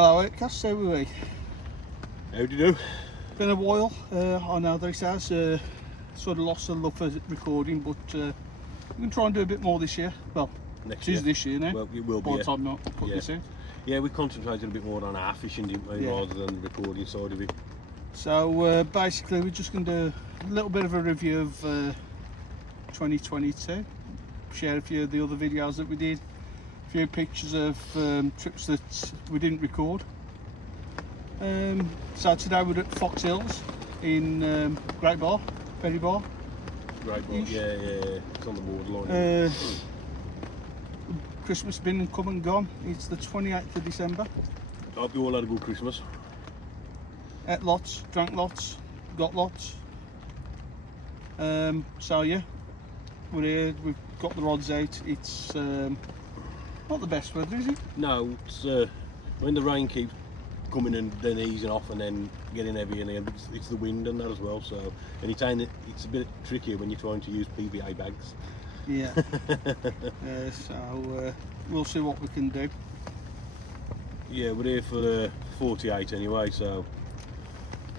Hello, Outcast, how are we? How do you do? Been a while, I know this has sort of lost the love for recording, but we're going to try and do a bit more this year. Well, Next it is year. this year now. Well, it will be. By the Yeah. time I put Yeah. this out. Yeah, we concentrated a bit more on our fishing, didn't we, Yeah. rather than the recording side of it. So basically, we're just going to do a little bit of a review of 2022. Share a few of the other videos that we did. A few pictures of trips that we didn't record. So today we're at Foxhills in Great Bar, Ferry Bar. Great, well, Ish. yeah, it's on the borderline. Christmas has been and come and gone. It's the 28th of December. I hope you all had a good Christmas. Ate lots, drank lots, got lots. So yeah, we're here. We've got the rods out. It's not the best weather, is it? No, it's when the rain keeps coming and then easing off and then getting heavy and then it's the wind and that as well. So anytime it's a bit trickier when you're trying to use PVA bags. Yeah. So we'll see what we can do. Yeah, we're here for 48 anyway, so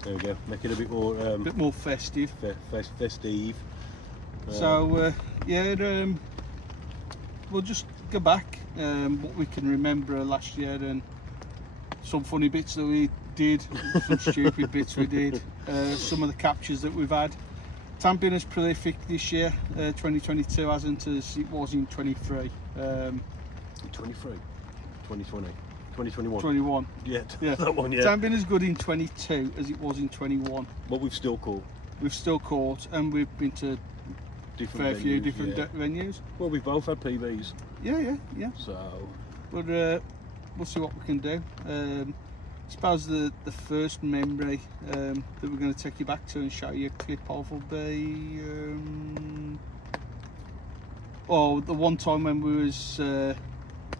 there we go. Make it a bit more A bit more festive. festive. So yeah, we'll just go back what we can remember last year and some funny bits that we did, some stupid bits we did, some of the captures that we've had. It hasn't been as prolific this year, 2022 hasn't as it was in 23. 23, 2020, 2021. 21. Yeah, Yeah. that one, It yeah. hasn't been as good in 22 as it was in 21. But we've still caught We've still caught and we've been to different fair venues, few different yeah. venues. Well, we've both had PBs, Yeah. so But we'll see what we can do. I suppose the first memory that we're going to take you back to and show you a clip of will be the one time when we was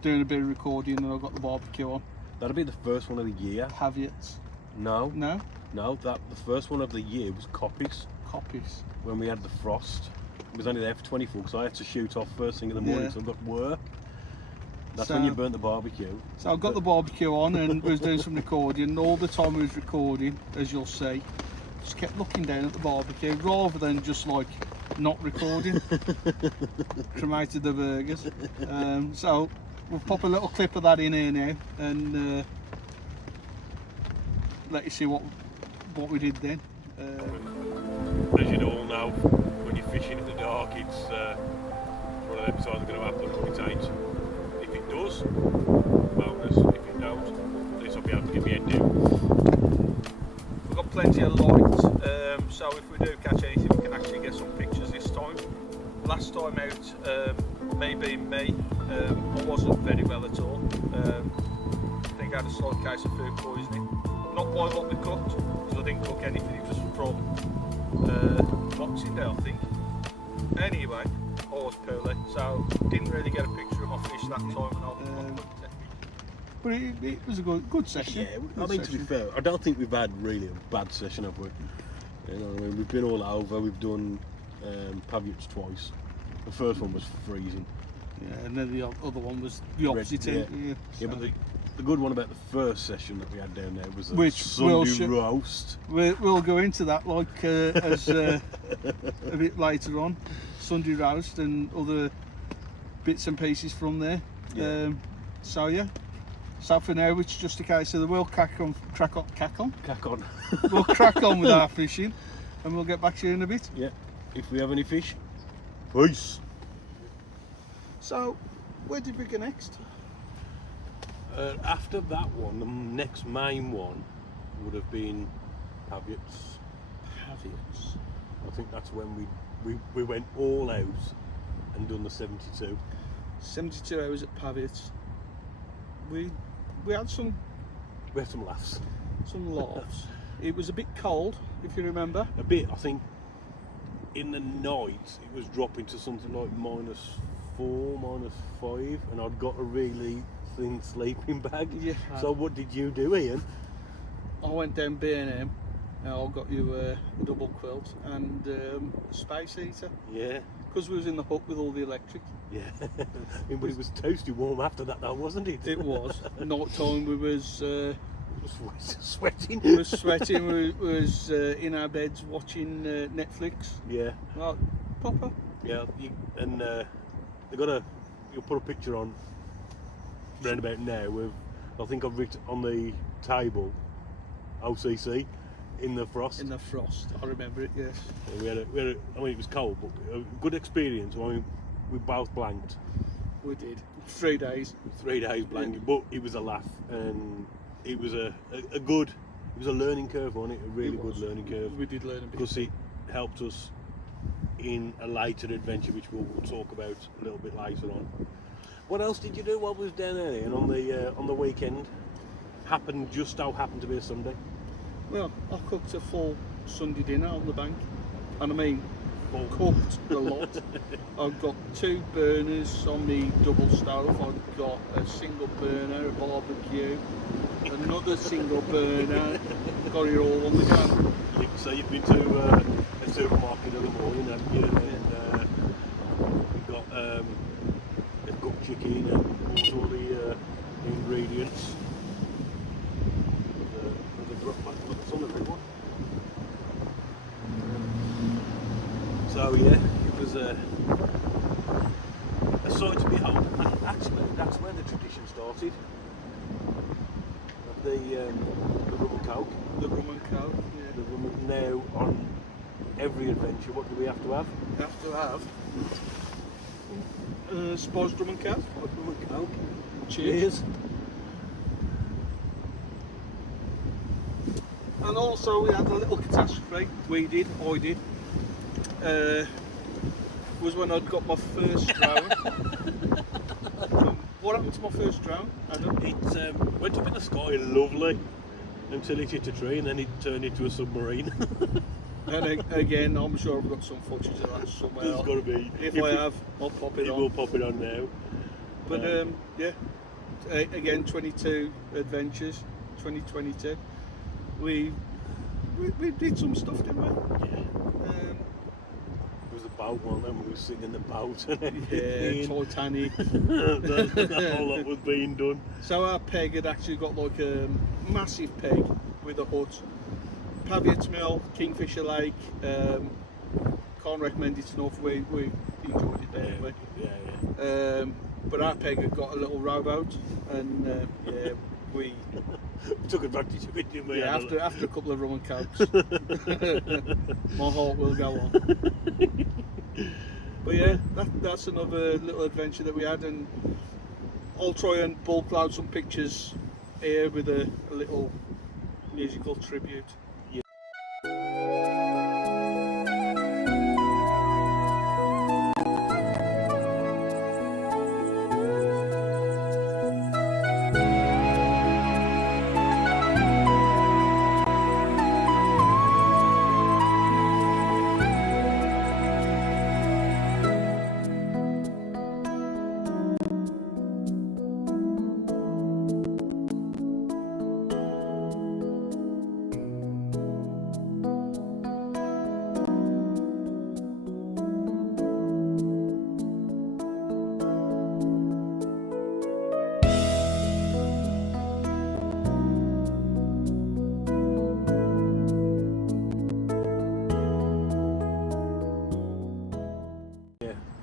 doing a bit of recording and I got the barbecue on. that'll be the first one of the year. Caveats. No, No? the first one of the year was Copies Copies. when we had the frost. I was only there for 24 because I had to shoot off first thing in the morning, Yeah. so I've got work. That's So- when you burnt the barbecue. So I got the barbecue on and we was doing some recording, and all the time we was recording, as you'll see, just kept looking down at the barbecue rather than just like not recording. Cremated the burgers. So we'll pop a little clip of that in here now and let you see what we did then. As you all know, when you're fishing in the dark, it's one of them times going to happen, or it ain't. If it does, bonus. If it don't, at least I'll be able to give you a do. We've got plenty of light, so if we do catch anything, we can actually get some pictures this time. Last time out, me being me, I wasn't very well at all. I think I had a slight case of food poisoning. Not by what we cooked, because I didn't cook anything, it was from Boxing Day, I think. Anyway, I was poorly, so didn't really get a picture of my fish that time. But it was a good session. Yeah, Good I mean, to be session. fair, I don't think we've had really a bad session, have we? You know what I mean? We've been all over, we've done Paviots twice. The first one was freezing. Yeah, and then the other one was the opposite yeah. end. Yeah, but the good one about the first session that we had down there was a Which we'll Sunday roast. We'll go into that like as a bit later on. Sunday roast and other bits and pieces from there. Yeah. So yeah. So for now, it's just a case of we'll crack on. Cack on. We'll crack on with our fishing, and we'll get back to you in a bit. Yeah, if we have any fish. Peace. So, where did we go next? After that one, the next main one would have been Paviots. Paviots. I think that's when we went all out and done the 72. 72 hours at Paviots. We had some We had some laughs. laughs. It was a bit cold, if you remember. A bit, I think. In the night, it was dropping to something like -4, -5, and I'd got a really thin sleeping bag. Yeah. So what did you do, Ian? I went down B&M and I got you a double quilt and a space heater. Yeah. Because we was in the hut with all the electric. Yeah. But it was toasty warm after that though, wasn't it? It was. Night time we was Sweating. we was sweating. We was in our beds watching Netflix. Yeah. Well, proper. Yeah. You'll put a picture on round about now with, I think I've written on the table, OCC, in the frost. In the frost, I remember it. Yes. We had I mean, it was cold, but a good experience. I mean, we both blanked. We did. 3 days. 3 days blanking, but it was a laugh, and it was a good. It was a learning curve, wasn't it? A really good learning curve. We did learn a bit. Because it helped us in a later adventure, which we'll talk about a little bit later on. What else did you do while we was down there? And on the weekend, just so happened to be a Sunday. Well, I cooked a full Sunday dinner on the bank, and I mean, cooked a lot. I've got 2 burners on the double stove. I've got a single burner, a barbecue, another single burner. Got it all on the go. So you've been to a supermarket in the morning, haven't you? And we've got a cooked chicken and all the ingredients. It's on the big one. So yeah, it was a sight to behold. And actually, that's where the tradition started. Of the rum and coke. The rum and coke. Yeah. The rum and, now on every adventure, what do we have to have? You have to have spiced rum and coke. Rum and coke. Cheers. And also we had a little catastrophe. I did. Was when I'd got my first drone. What happened to my first drone, Adam? It went up in the sky lovely until it hit a tree, and then it turned into a submarine. And again, I'm sure I've got some footage of that somewhere. There's got to be. If I have, I'll pop it on. We'll pop it on now. But yeah, again, 22 adventures, 2022. We did some stuff, didn't we? Yeah. It was the boat one, then we were singing the boat and Yeah, Titanic. the whole lot was being done. So our peg had actually got like a massive peg with a hut. Paviot's Mill, Kingfisher Lake. Can't recommend it enough. We enjoyed it there anyway. Yeah. But our peg had got a little rowboat, and yeah, we took advantage of it, didn't we? Yeah, after a couple of rum and cokes, my heart will go on. But yeah, that's another little adventure that we had, and I'll try and bulk load some pictures here with a little musical tribute.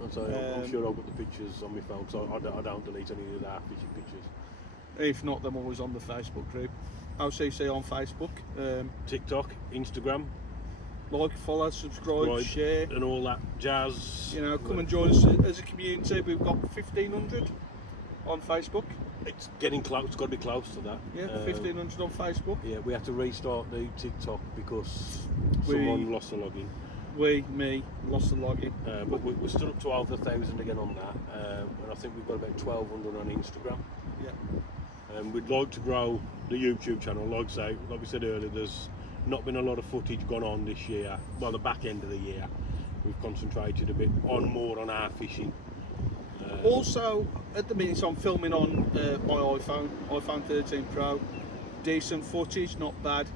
So I'm sure I've got the pictures on my phone, so I don't delete any of the fishing pictures. If not, them always on the Facebook group. OCC on Facebook. TikTok, Instagram. Like, follow, subscribe, share. And all that jazz. You know, come and join us as a community. We've got 1,500 on Facebook. It's getting close, it's got to be close to that. Yeah, 1,500 on Facebook. Yeah, we had to restart the TikTok because someone lost the login. Me, lost the login. But we're still up to over 1,000 again on that, and I think we've got about 1,200 on Instagram. Yeah. We'd like to grow the YouTube channel. Like we said earlier, there's not been a lot of footage gone on this year. Well, the back end of the year, we've concentrated a bit more on our fishing. Also, at the minute, I'm filming on my iPhone 13 Pro. Decent footage, not bad.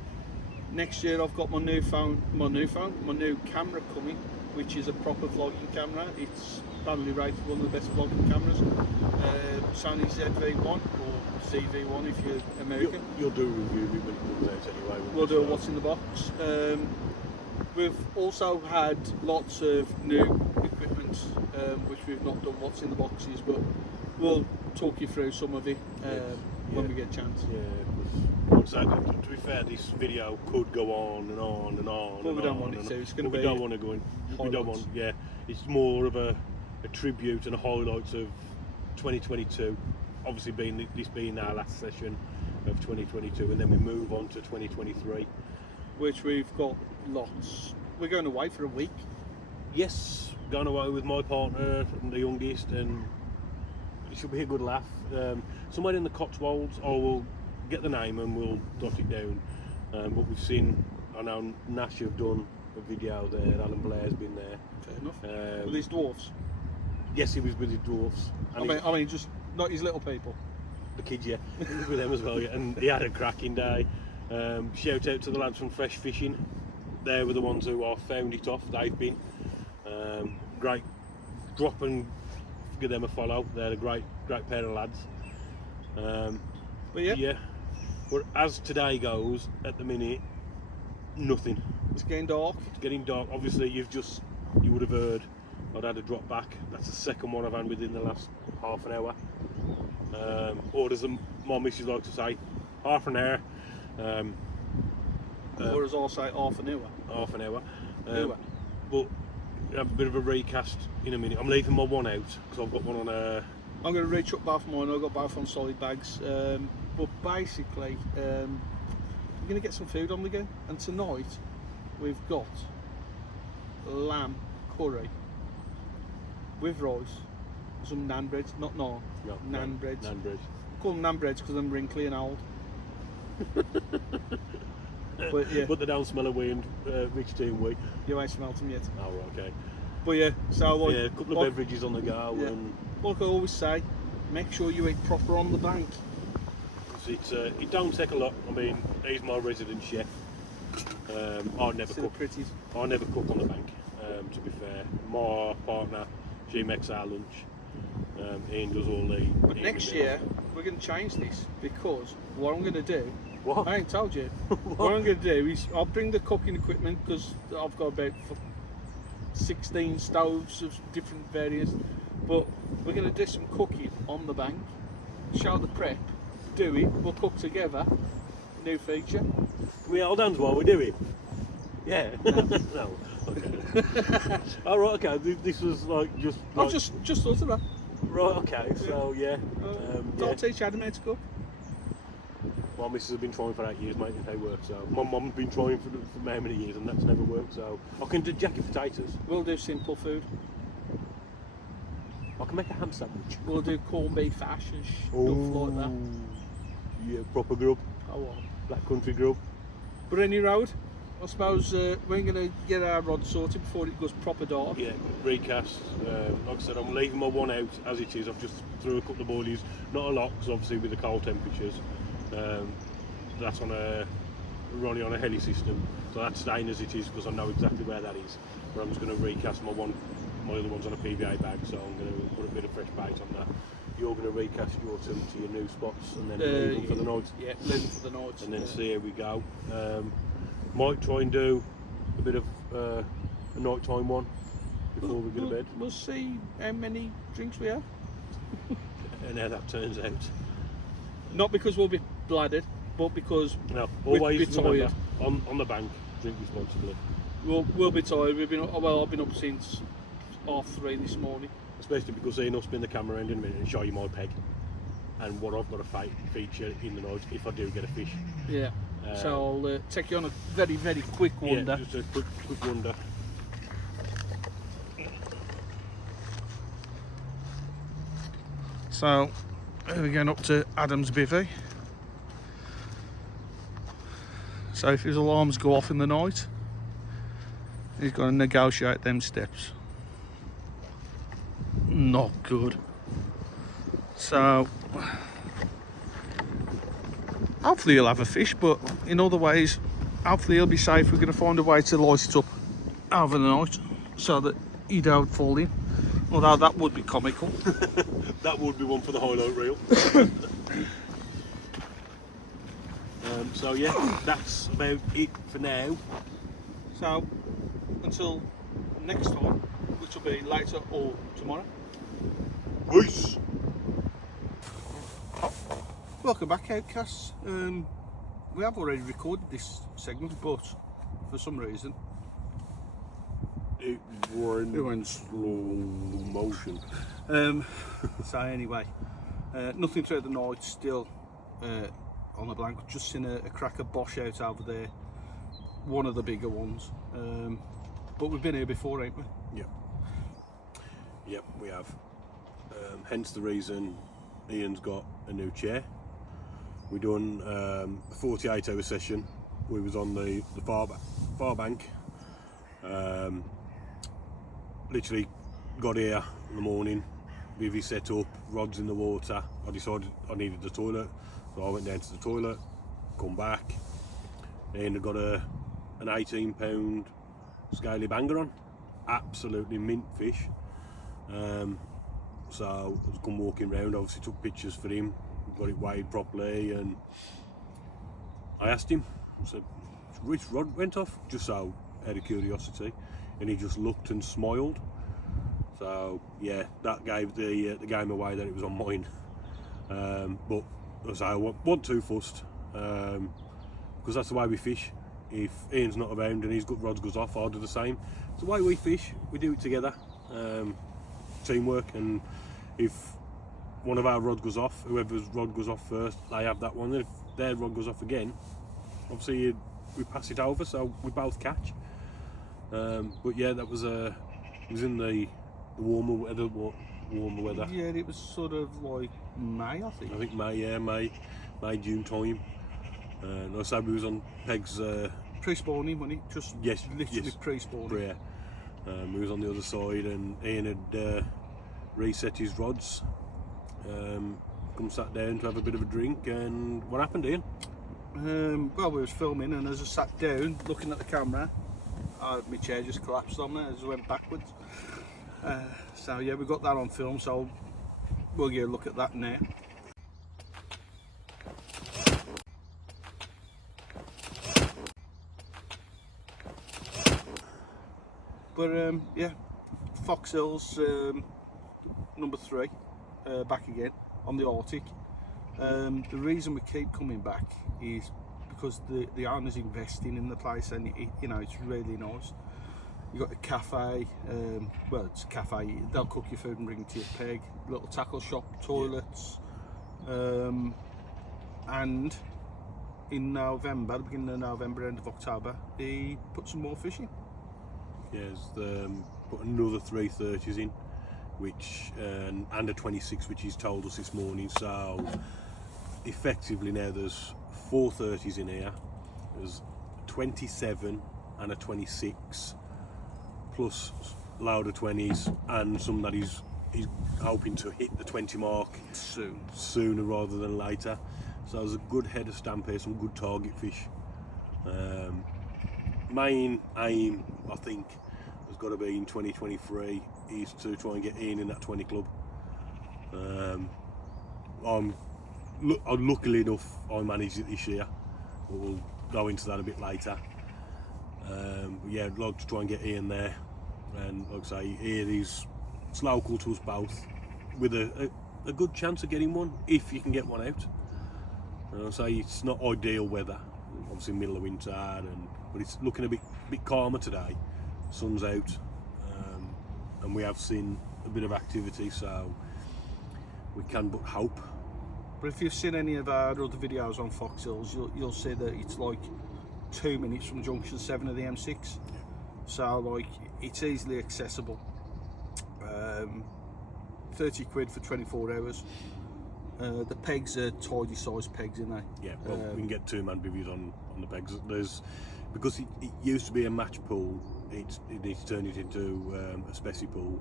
Next year I've got my new camera coming. which is a proper vlogging camera. It's badly rated, one of the best vlogging cameras. Sony ZV-1 or ZV-1 if you're American. You'll do a review of it when it comes out anyway. We'll do a what's in the box. We've also had lots of new equipment which we've not done what's in the boxes, but we'll talk you through some of it when we get a chance. To be fair, this video could go on and on and on. But we don't want it to. It's going to be. We don't want to go in. We don't want. Yeah, it's more of a tribute and a highlights of 2022. Obviously, this being our last session of 2022, and then we move on to 2023, which we've got lots. We're going away for a week. Yes, going away with my partner and the youngest, and it should be a good laugh. Somewhere in the Cotswolds. I will get the name and we'll dot it down. But we've seen, I know Nash have done a video there. Alan Blair's been there. Fair enough. With his dwarfs. Yes, he was with his dwarfs. And I mean, just not his little people. The kids, yeah. He was with them as well, yeah. And he had a cracking day. Shout out to the lads from Fresh Fishing. They were the ones who I found it off. They've been great. Drop and give them a follow. They're a great pair of lads. But yeah. But as today goes, at the minute, nothing. It's getting dark. It's getting dark. Obviously, you would have heard I'd had a drop back. That's the second one I've had within the last half an hour. Or as my missus like to say, half an hour. Or as I say, half an hour. Half an hour. But a bit of a recast in a minute. I'm leaving my one out because I've got one on a. I'm going to reach up both mine. I've got both on solid bags. But basically, we're going to get some food on the go. And tonight, we've got lamb curry with rice, some naan breads, not naan, naan breads. Naan breads. Call them naan breads because I'm wrinkly and old. But yeah. But they don't smell of wind, Rich Team Wheat. You ain't smelt them yet. Oh, okay. But yeah, so like, a couple of beverages on the go. Yeah. And like I always say, make sure you eat proper on the bank. It don't take a lot. I mean, he's my resident chef. I never cook. I never cook on the bank. To be fair, my partner, she makes our lunch. Ian does all the. But next year we're going to change this because what I'm going to do. What? I ain't told you. What I'm going to do is I'll bring the cooking equipment because I've got about 16 stoves of different various. But we're going to do some cooking on the bank. Show the prep. Do it. We'll cook together. New feature. We hold hands while we do it. Yeah. No. Okay. All right. Okay. This was like just. Like, I've just thought of that. Right. Okay. So yeah. I'll teach Adam how to cook. My missus has been trying for 8 years, mate, and they work. So my mum's been trying for how many years, and that's never worked. So I can do jacket potatoes. We'll do simple food. I can make a ham sandwich. We'll do corned beef hash and stuff like that. Yeah, proper grub. Oh well. Black country grub. But any road, I suppose we're going to get our rod sorted before it goes proper dark. Yeah, recast. Like I said, I'm leaving my one out as it is. I've just threw a couple of boilies, not a lot, because obviously with the cold temperatures, that's running on a heli system, so that's staying as it is because I know exactly where that is. But I'm just going to recast my other one's on a PVA bag, so I'm going to put a bit of fresh bait on that. You're going to recast your two to your new spots and then leave them for the night. Yeah, leave them for the night. And then see how we go. Might try and do a bit of a nighttime one before we go to bed. We'll see how many drinks we have. And how that turns out. Not because we'll be bladdered, but because always we'll be tired. On the bank, drink responsibly. We'll be tired. I've been up since 3:30 this morning. Especially because Ian spin the camera around in a minute and show you my peg and what I've got to feature in the night if I do get a fish. Yeah. So I'll take you on a very, very quick wander. Yeah, just a quick wander. So we're going up to Adam's bivvy. So if his alarms go off in the night, he's got to negotiate them steps. Not good. So hopefully he'll have a fish, but in other ways hopefully he'll be safe. We're going to find a way to light it up over the night. so that you don't fall in. Although that would be comical. That would be one for the highlight reel. So yeah, that's about it for now. So until next time, which will be later or tomorrow. Peace! Welcome back, Outcasts. We have already recorded this segment, but for some reason It went went slow motion. So anyway, nothing through the night, still on the blank. Just seen a cracker Bosch out over there, one of the bigger ones. But we've been here before, ain't we? Yep, we have. Hence the reason Ian's got a new chair. We done a 48-hour session. We was on the far bank. Literally got here in the morning, Vivi set up, rods in the water. I decided I needed the toilet, so I went down to the toilet, come back, and I got an 18-pound scaly banger on. Absolutely mint fish. So I was come walking around, obviously took pictures for him, got it weighed properly, and I asked him, I said, which rod went off? Just so out of curiosity, and he just looked and smiled. So yeah, that gave the game away that it was on mine. But as I wasn't too fussed, because that's the way we fish. If Ian's not around and his rods goes off, I'll do the same. It's the way we fish. We do it together, teamwork. And if one of our rods goes off, whoever's rod goes off first, they have that one. And if their rod goes off again, obviously we pass it over, so we both catch. But yeah, that was it was in the warmer weather. Yeah, it was sort of like May, I think. I think May, June time. And I said we was on Peg's. Pre-spawning, wasn't it? Just yes, literally yes. pre-spawning. Yeah. We was on the other side, and Ian had reset his rods. Come sat down to have a bit of a drink, and what happened, Ian? Well, we was filming, and as I sat down looking at the camera, my chair just collapsed on me as I went backwards. So yeah, we got that on film, so we'll get a look at that now. But yeah, Foxhills number 3, back again on the Arctic. The reason we keep coming back is because the owner's investing in the place, and it's really nice. You got a cafe, well, it's a cafe, they'll cook your food and bring it to your peg, little tackle shop, toilets, and in November, the beginning of November, end of October, he put some more fish in. Yes, put another 330s in, which and a 26, which he's told us this morning. So effectively now there's 430s in here. There's 27 and a 26, plus a load of 20s, and some that he's hoping to hit the 20 mark sooner rather than later. So there's a good head of stamp here, some good target fish. Main aim, I think, has got to be in 2023 is to try and get in that 20 club. I'm luckily enough I managed it this year, but we'll go into that a bit later. But yeah, I'd like to try and get Ian there, and like I say, it's local to us both, with a good chance of getting one if you can get one out. I say it's not ideal weather, obviously middle of winter, but it's looking a bit calmer today. Sun's out, and we have seen a bit of activity, so we can but hope. But if you've seen any of our other videos on Foxhills, you'll see that it's like 2 minutes from junction 7 of the M6, so like it's easily accessible. 30 quid for 24 hours. The pegs are tidy sized pegs, in there. Yeah, well, we can get 2-man bivvies on the pegs. Because it used to be a match pool, it's turned it into a specie pool.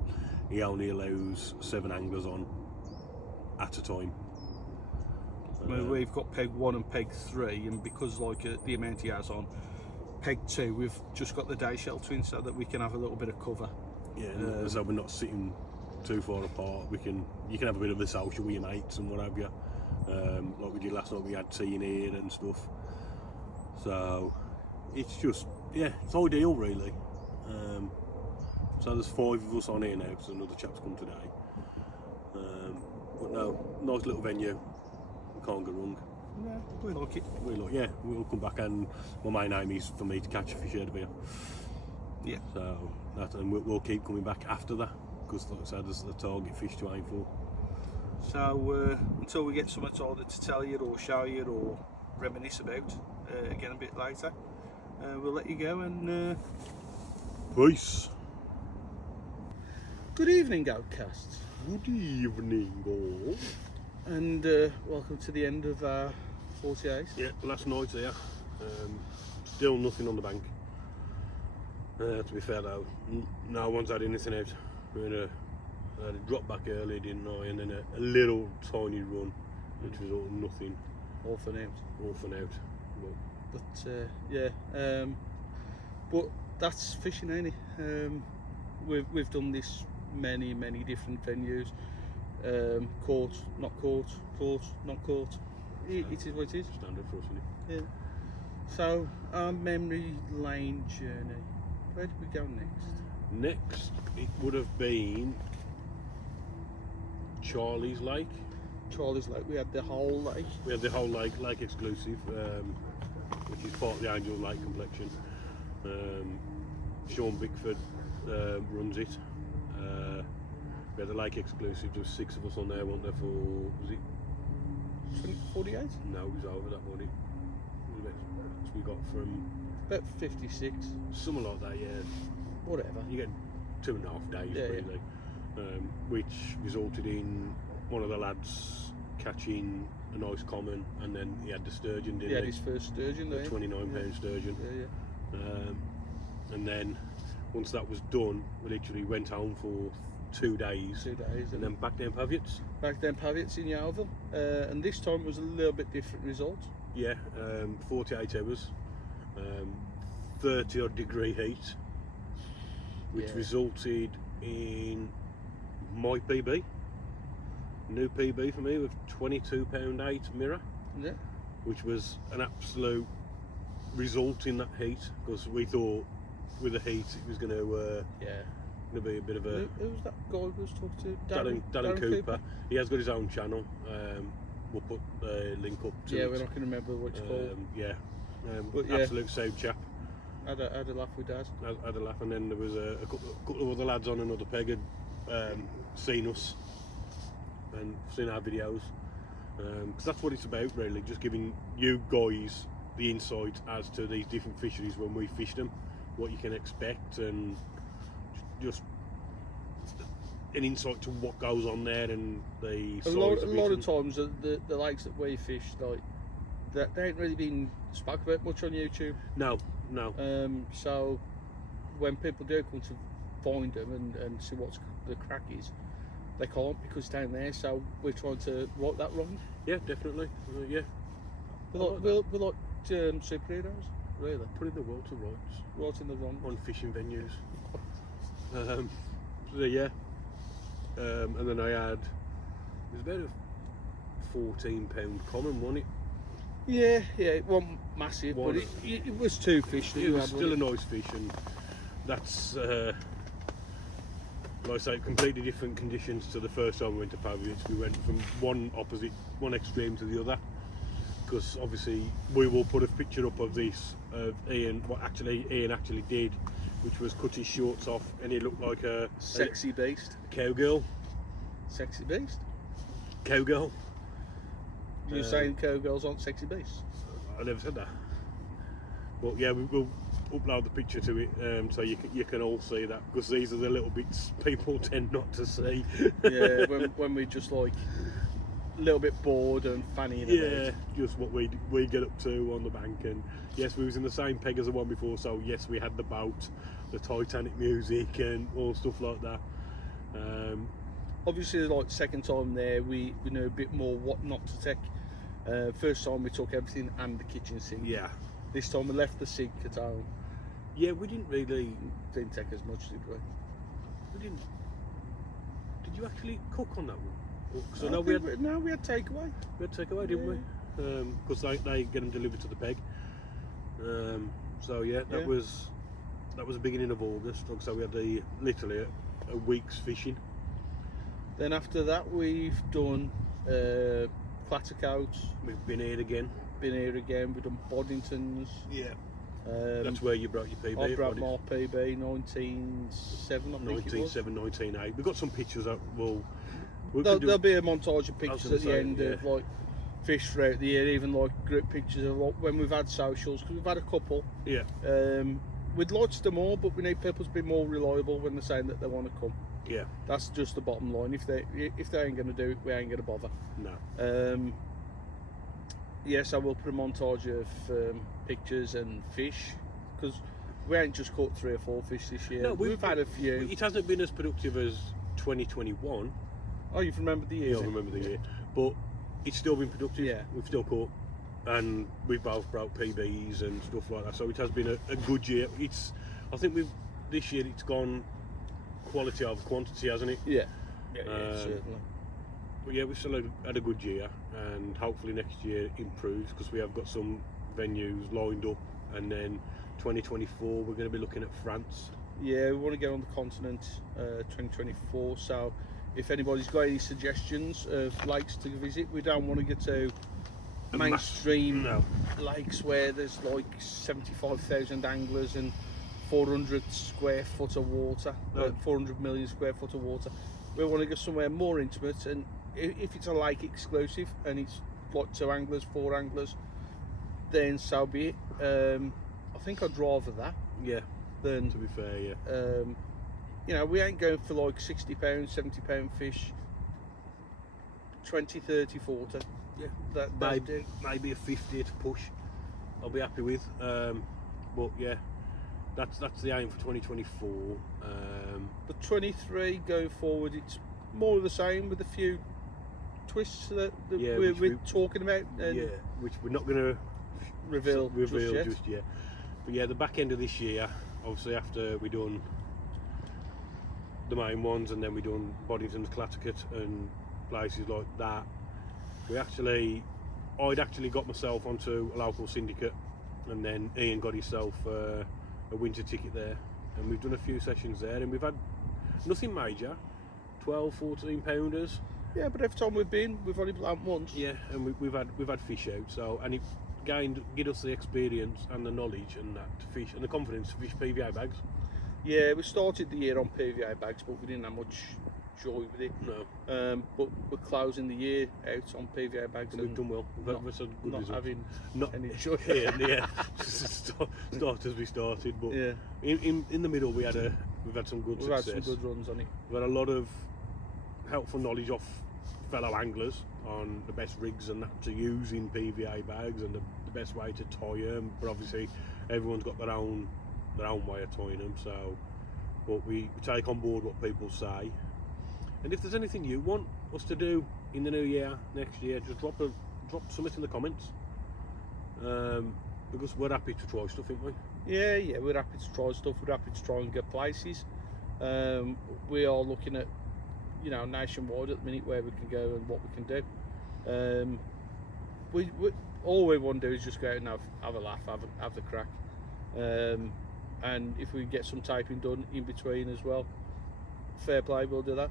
He only allows 7 anglers on at a time. We've got peg 1 and peg 3, and because like the amount he has on peg 2, we've just got the day shelter in so that we can have a little bit of cover. Yeah, so we're not sitting too far apart. You can have a bit of a social with your mates and what have you. Like we did last night, we had tea in here and stuff. So it's just, yeah, it's ideal really. So there's 5 of us on here now because another chap's come today. But no, nice little venue. We can't go wrong. Yeah, we like it. Yeah, we'll come back, and my main aim is for me to catch a fish out of here. Yeah. So and we'll keep coming back after that because, like I said, there's the target fish to aim for. So until we get something to tell you or show you or reminisce about again a bit later, we'll let you go and Peace. good evening, Outcasts, Good evening, all. and welcome to the end of our 48. Yeah, last night's here. Still nothing on the bank. To be fair though, no one's had anything out. I had a drop back early, didn't I? And then a little tiny run, which was all nothing. All for now. All for now. But yeah, but that's fishing, ain't it? We've done this many different venues. Caught, not caught, caught, not caught. It is what it is. Standard for us, isn't it? Yeah. So our memory lane journey. Where did we go next? Next, it would have been Charlie's Lake. Charlie's Lake. We had the whole lake. We had the whole lake exclusive, which is part of the Angel Lake complexion. Sean Bickford runs it. We had the lake exclusive. There was 6 of us on there, weren't there? For was it 48? No, it was over that one. We got from About 56. something like that, yeah. Whatever. You get 2.5 days, Yeah, really, which resulted in one of the lads catching a nice common, and then he had the sturgeon, didn't He had his first sturgeon there. 29 pound sturgeon. Yeah. And then once that was done, we literally went home for 2 days. 2 days. And then back down Paviots. Back then Paviots in Yarville. And this time was a little bit different result. Yeah, 48 hours, 30 odd degree heat, which resulted in my PB, new PB for me, with £22.8 mirror, Yeah. which was an absolute result in that heat, because we thought with the heat it was going to be a bit of a... Who was that guy we was talking to? Darren Cooper. He has got his own channel. We'll put the link up to it. We're not going to remember what it's called. But absolute sound chap. Had a laugh with Dad. Had a laugh, and then there was a couple of other lads on another peg had seen us and seen our videos, because that's what it's about really, just giving you guys the insight as to these different fisheries when we fish them, what you can expect, and just an insight to what goes on there and the size a lot of times the lakes that we fish, like that, they ain't really been spoke about much on YouTube. No. So when people do come to find them and see what the crack is, they can't because it's down there. So we're trying to right that wrong. Yeah, definitely. Yeah. We're like superheroes, really. Putting the world to rights. Right in the wrong. On fishing venues. So yeah. And then I had, it was about a £14 common, wasn't it? Yeah, it wasn't massive, but it was 2 fish that it you was had. Still a nice fish, and that's, like I say, completely different conditions to the first time we went to Paviots. We went from one extreme to the other, because obviously we will put a picture up of this, of Ian, what Ian actually did, which was cut his shorts off, and he looked like a sexy beast. Cowgirl. Sexy beast? Cowgirl. You're saying cowgirls aren't sexy beasts? I never said that. But yeah, we'll upload the picture to it, so you can all see that, because these are the little bits people tend not to see. Yeah, when we just like a little bit bored and fanning about. Yeah, just what we get up to on the bank. And yes, we was in the same peg as the one before, so yes, we had the boat, the Titanic music and all stuff like that. Obviously, like second time there, we knew a bit more what not to take. First time we took everything and the kitchen sink. Yeah. This time we left the sink at home. Yeah, we didn't take as much, did we? We didn't. Did you actually cook on that one? Because I I know we had takeaway. we had takeaway, didn't we? Because they get them delivered to the peg. So yeah, that was the beginning of August. So we had literally a week's fishing. Then after that, we've done Clattercoats. We've been here again. We've done Boddingtons. Yeah. That's where you broke your PB. I broke my PB 19.7, I think it was. 19.7, 19.8. We've got some pictures that There'll be a montage of pictures at the say, end of like fish throughout the year, even like group pictures of when we've had socials, because we've had a couple. Yeah. We'd like to do more, but we need people to be more reliable when they're saying that they want to come. Yeah. That's just the bottom line. If they ain't going to do it, we ain't going to bother. No. Yes, I will put a montage of pictures and fish, because we ain't just caught 3 or 4 fish this year. No, we've had a few. It hasn't been as productive as 2021. Oh, you've remembered the year? Yeah, I remember the year. But it's still been productive. Yeah. We've still caught, and we've both broke PBs and stuff like that. So it has been a good year. I think this year it's gone quality over quantity, hasn't it? Yeah. Yeah, certainly. But yeah, we've still had a good year, and hopefully next year improves, because we have got some venues lined up, and then 2024 we're going to be looking at France. Yeah, we want to go on the continent 2024, so if anybody's got any suggestions of lakes to visit, we don't want to get to mainstream lakes where there's like 75,000 anglers and 400 square foot of water, 400 million square foot of water. We want to go somewhere more intimate, and if it's a lake exclusive and it's like 2 anglers, 4 anglers, then so be it. I think I'd rather that. Yeah. Than, to be fair, yeah. You know, we ain't going for like £60, £70 fish. 20, 30, 40. Yeah. That maybe a 50 to push. I'll be happy with. But yeah, that's the aim for 2024. But 23 going forward, it's more of the same with a few twists that we're talking about. And which we're not going to reveal just yet. But yeah, the back end of this year, obviously after we done the main ones, and then we done Boddington's, Clattercut and places like that, I'd actually got myself onto a local syndicate, and then Ian got himself a winter ticket there, and we've done a few sessions there, and we've had nothing major, 12, 14 pounders. Yeah, but every time we've been, we've only blown once. Yeah, and we've had fish out, so, and it give us the experience and the knowledge and that to fish, and the confidence to fish PVA bags. Yeah, we started the year on PVA bags, but we didn't have much joy with it. No. But we're closing the year out on PVA bags, and we've done well. We've had good not results. having not any joy. Yeah. Start as we started, but yeah. In the middle we've had some good success. We've had some good runs on it. We've had a lot of helpful knowledge off fellow anglers on the best rigs and that to use in PVA bags, and the best way to tie them. But obviously everyone's got their own way of tying them, so but we take on board what people say, and if there's anything you want us to do in the new year, next year, just drop something in the comments, because we're happy to try stuff, aren't we? Yeah, we're happy to try stuff. We're happy to try and get places. We are looking at, you know, nationwide at the minute where we can go and what we can do. We all we want to do is just go out and have a laugh, have the crack, and if we get some typing done in between as well, fair play, we'll do that.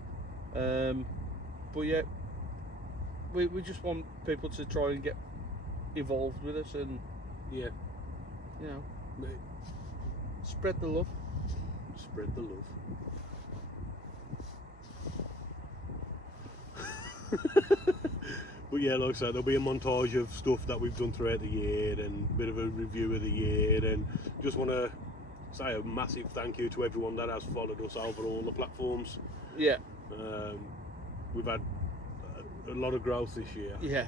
But yeah, we just want people to try and get involved with us, and yeah, you know, spread the love. Spread the love. But yeah, like I said, there'll be a montage of stuff that we've done throughout the year, and a bit of a review of the year, and just want to say a massive thank you to everyone that has followed us over all the platforms. Yeah. We've had a lot of growth this year. Yeah.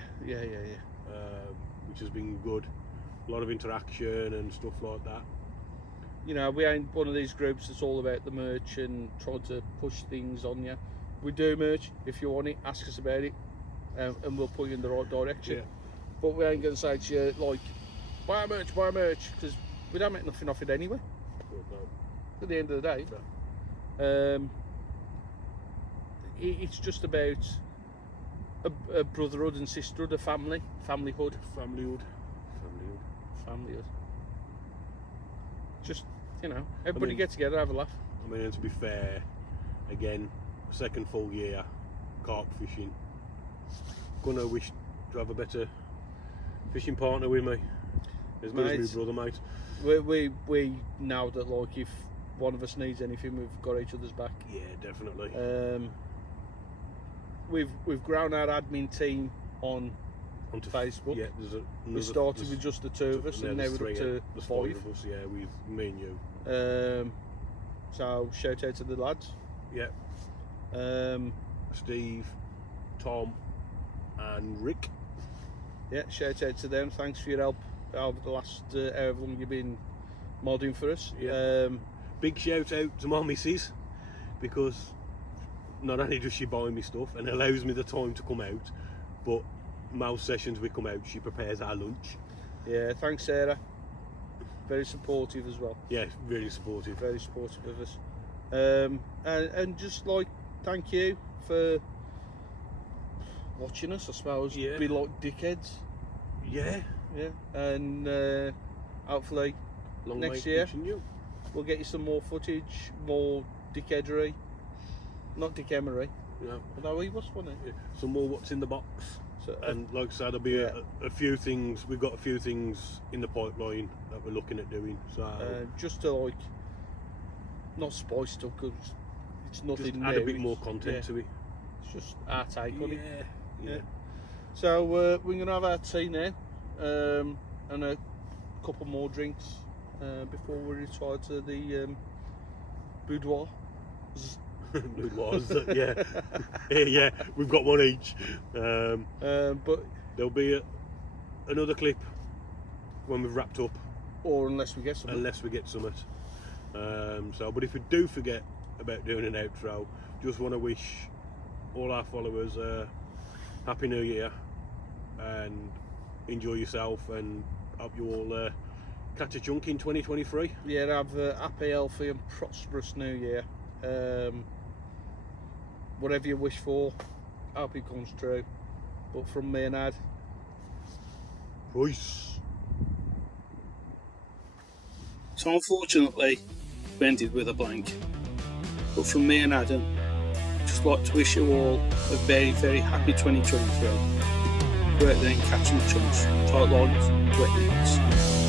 Which has been good. A lot of interaction and stuff like that. You know, we ain't one of these groups that's all about the merch and trying to push things on you. We do merch. If you want it, ask us about it, and we'll put you in the right direction. Yeah. But we ain't going to say to you, like, buy merch, because we don't make nothing off it anyway. No. At the end of the day. No. it's just about a brotherhood and sisterhood, a familyhood. Familyhood. Just, everybody mean- get together, have a laugh. I mean, and to be fair, again, second full year carp fishing. Gonna wish to have a better fishing partner with me, as good as my brother, mate. We know that, like, if one of us needs anything, we've got each other's back. Yeah, definitely. We've grown our admin team onto Facebook. Yeah, We started with just the two of us, and now we're up to there's 5. of us. Yeah, me and you. So shout out to the lads. Yeah. Steve, Tom, and Rick. Yeah, shout out to them. Thanks for your help over the last however long you've been modding for us. Yeah. Big shout out to my missus, because not only does she buy me stuff and allows me the time to come out, but most sessions we come out, she prepares our lunch. Yeah, thanks Sarah. Very supportive as well. Yeah, really supportive. Very supportive of us. And just like, thank you for watching us, I suppose. Yeah. Be like dickheads. Yeah. Yeah. And hopefully Long next may year continue. we'll get you some more footage, more dickheadery. Not dickemery. Yeah. Although he was funny. Yeah. Some more what's in the box. So, And like I said, there'll be a few things. We've got a few things in the pipeline that we're looking at doing. So just to, like, not spice stuff, because it's nothing just new. add a bit more It's- content yeah, to it. It's just our take on it. Yeah. So we're going to have our tea now, and a couple more drinks before we retire to the boudoir. It was, yeah. Yeah, we've got one each. But There'll be another clip when we've wrapped up, or unless we get some. unless we get something. But if we do forget about doing an outro, just want to wish all our followers a happy new year and enjoy yourself, and hope you all catch a chunk in 2023. Yeah, have a happy, healthy, and prosperous new year. Whatever you wish for, hope it comes true. But from me and Ad, Peace. so unfortunately, we ended with a blank. But from me and Adam, I'd just like to wish you all a very, very happy 2023. Go out there and catch some chunks, tight lines, wet nets.